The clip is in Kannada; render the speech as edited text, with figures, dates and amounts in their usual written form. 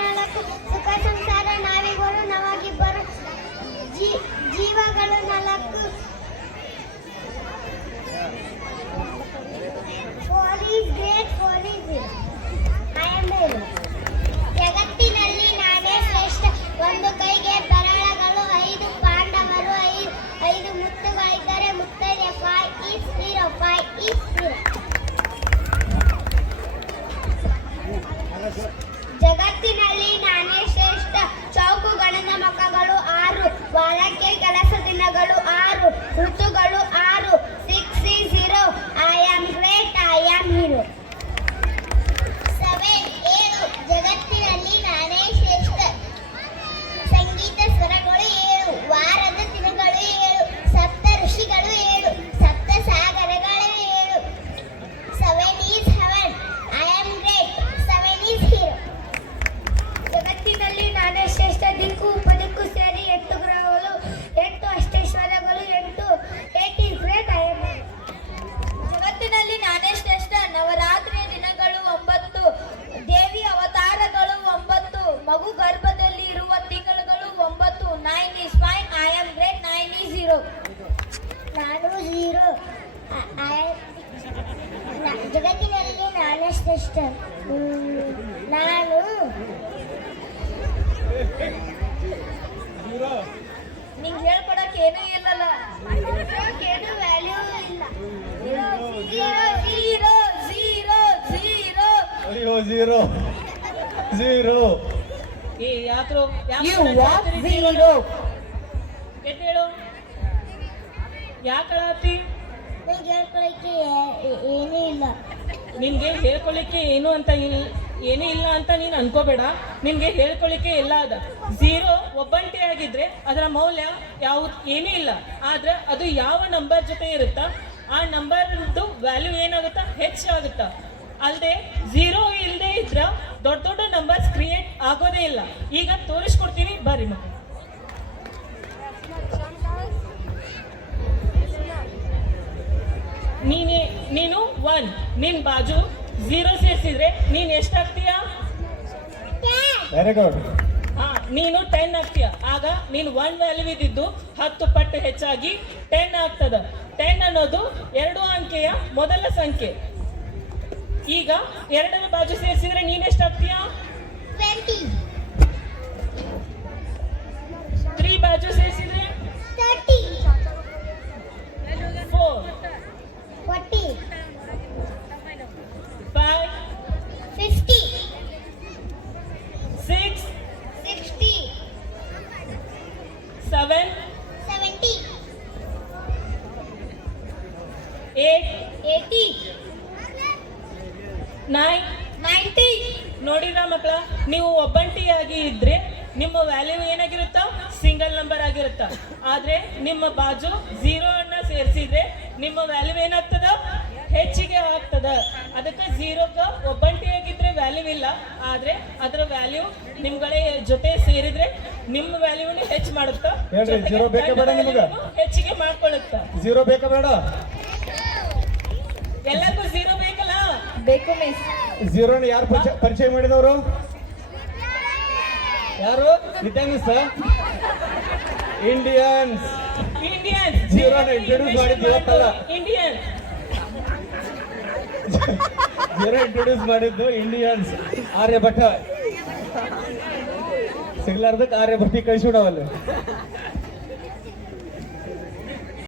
ನಾಲ್ಕು ಸುಖ ಸಂಸಾರ ನಾವಿಗಳು ನವಾಗಿಬ್ಬರು ಜೀವಗಳು ನಾಲ್ಕು four is great four is I am ಜಗತ್ತಿನಲ್ಲಿ ನಾನೇ ಶ್ರೇಷ್ಠ ಒಂದು ಕೈಗೆ ಬೆರಳಗಳು ಐದು ಪಾಂಡವರು ಐದು ಮುತ್ತುಗಳಿದ್ದರೆ ಮುತ್ತೈದೆ five is hero five is hero ಜಗತ್ತಿನಲ್ಲಿ ನಾನೇ ಶ್ರೇಷ್ಠ ಚೌಕು ಗಣನ ಮಕ್ಕಗಳು ಆರು ವಾರಕ್ಕೆ ಕೆಲಸ ದಿನಗಳು ಆರು ಋತುಗಳು ಆರು 6 is 0 I am great I am hero 7 ಏಳು ಜಗತ್ತಿನಲ್ಲಿ ನಾನೇ ಶ್ರೇಷ್ಠ ಸಂಗೀತ ಸ್ವರಗಳು ಏಳು ವಾರದ ದಿನಗಳು ಏಳು ಸಪ್ತ ಋಷಿಗಳು ಏಳು ಸಪ್ತ ಸಾಗರಗಳು ಏಳು 7 is heaven I am great 7 is hero ಜಗತ್ತಿನಲ್ಲಿ ನಾನೇ ಶ್ರೇಷ್ಠ ದಿಕ್ಕು ಉಪದಿಕ್ಕು ಸೇರಿ 8 ಗ್ರಹಗಳು 8 ಅಷ್ಟೈಶ್ವರ್ಯಗಳು 8 8 is great I am ಜಗತ್ತಿನಲ್ಲಿ ನಾನೇ ಶ್ರೇಷ್ಠ ನವರಾತ್ರಿಯ ದಿನಗಳು 9 ದೇವಿ ಅವತಾರಗಳು 9 ಮಗು ಗರ್ಭದಲ್ಲಿ ಇರುವ ತಿಂಗಳುಗಳು 9 9 is fine I am great 9 is 0 ನಾನು 0 ಜಗತ್ತಿನಲ್ಲಿ ನಾನೇ ಶ್ರೇಷ್ಠ ನಾನು ನಿಂಗೆ ಹೇಳ್ಕೊಡಕ್ಕೆ ಏನೂ ಇಲ್ಲಲ್ಲ ಏನು ವ್ಯಾಲ್ಯೂ ಇಲ್ಲ ಝೀರೋ ಝೀರೋ ಝೀರೋ ಅಯ್ಯೋ ಝೀರೋ ಝೀರೋ ಏ ಯಾತ್ರೋ You want zero. ಹೇಳು ಯಾಕಳಾತಿ ನಿಂಗೆ ಹೇಳ್ಕೊಳಕ್ಕೆ ಏನೂ ಇಲ್ಲ ನಿನ್ಗೆ ಹೇಳ್ಕೊಳ್ಳಿಕ್ಕೆ ಏನು ಅಂತ ಏನೂ ಇಲ್ಲ ಅಂತ ನೀನು ಅನ್ಕೋಬೇಡ. ನಿನ್ಗೆ ಹೇಳ್ಕೊಳ್ಳಿಕ್ಕೆ ಎಲ್ಲ ಅದ. ಝೀರೋ ಒಬ್ಬಂಟಿ ಆಗಿದ್ರೆ ಅದರ ಮೌಲ್ಯ ಯಾವ್ದು ಏನೂ ಇಲ್ಲ. ಆದ್ರೆ ಅದು ಯಾವ ನಂಬರ್ ಜೊತೆ ಇರುತ್ತಾ ಆ ನಂಬರ್ದು ವ್ಯಾಲ್ಯೂ ಏನಾಗುತ್ತಾ ಹೆಚ್ಚಾಗುತ್ತಾ. ಅಲ್ಲದೆ ಝೀರೋ ಇಲ್ಲದೆ ಇದ್ರ ದೊಡ್ಡ ದೊಡ್ಡ ನಂಬರ್ಸ್ ಕ್ರಿಯೇಟ್ ಆಗೋದೇ ಇಲ್ಲ. ಈಗ ತೋರಿಸ್ಕೊಡ್ತೀನಿ ಬರ್ರಿ ಮಕ್ಕಳು. ನೀನು 1 ನಿನ್ ಬಾಜು ಝೀರೋ ಸೇರಿಸಿದ್ರೆ ನೀನ್ ಎಷ್ಟಾಗ್ತೀಯ? Very good. ಹಾ, ನೀನು 10 ಆಗ್ತೀಯ. ಆಗ ನೀನು 1 ವ್ಯಾಲ್ಯೂ ಇದ್ದಿದ್ದು 10 ಪಟ್ಟು ಹೆಚ್ಚಾಗಿ 10 ಆಗ್ತದ. 10 ಅನ್ನೋದು 2 ಅಂಕೆಯ ಮೊದಲ ಸಂಖ್ಯೆ. ಈಗ 2ರ ಬಾಜು ಸೇರಿಸಿದ್ರೆ ನೀನ್ ಎಷ್ಟಾಗ್ತೀಯ? 20 3 ಬಾಜು ಸೇರಿಸಿದ್ರೆ 30 4 40 5 50 6 60 7 70 8 80 9 90 ನೋಡಿದ್ರ ಮಕ್ಕಳ, ನೀವು ಒಬ್ಬಂಟಿಯಾಗಿ ಇದ್ರೆ ನಿಮ್ಮ ವ್ಯಾಲ್ಯೂ ಏನಾಗಿರುತ್ತ? ಸಿಂಗಲ್ ನಂಬರ್ ಆಗಿರುತ್ತ. ಆದ್ರೆ ನಿಮ್ಮ ಬಾಜು ಝೀರೋ ಅನ್ನ ಸೇರಿಸಿದ್ರೆ ನಿಮ್ಮ ವ್ಯಾಲ್ಯೂ ಏನಾಗ್ತದ? ಹೆಚ್ಚಿಗೆ ಆಗ್ತದ. ಅದಕ್ಕೆ ಝೀರೋಕ್ಕ ಒಬ್ಬಂಟಿಯಾಗಿದ್ರೆ ವ್ಯಾಲ್ಯೂ ಇಲ್ಲ. ಆದ್ರೆ ಅದರ ವ್ಯಾಲ್ಯೂ ನಿಮ್ಗಳ ಜೊತೆ ಸೇರಿದ್ರೆ ನಿಮ್ಮ ವ್ಯಾಲ್ಯೂನ ಹೆಚ್ಚು ಮಾಡುತ್ತಾ, ಹೇಳ್ರಿ, zero ಬೇಕೇ ಬೇಡ ನಿಮ್ಗೆ? ಹೆಚ್ಚಿಗೆ ಮಾಡ್ಕೊಳ್ಳುತ್ತ. ಝೀರೋ ಬೇಕಾ ಬೇಡ? ಎಲ್ಲರಿಗೂ ಝೀರೋ ಬೇಕಲ್ಲ? ಬೇಕು ಮಿಸ್. ಝೀರೋನ ಯಾರು ಪರಿಚಯ ಮಾಡಿದವರು? ಯಾರು? Miss Indians. ಇಂಡಿಯನ್ಸ್ ಝೀರೋನ ಇಂಟ್ರೊಡ್ಯೂಸ್ ಮಾಡಿದ್ದು ಇವತ್ತಲ್ಲ. ಇಂಡಿಯನ್ ಝೀರೋ ಇಂಟ್ರೊಡ್ಯೂಸ್ ಮಾಡಿದ್ದು ಇಂಡಿಯನ್ಸ್. ಆರ್ಯಭಟ್ಟ ಸಿಗ್ಲಾರ್ದಕ್ಕೆ ಆರ್ಯಭಟ್ಟಿ ಕಳಿಸ್ಬಿಡವಲ್ಲ.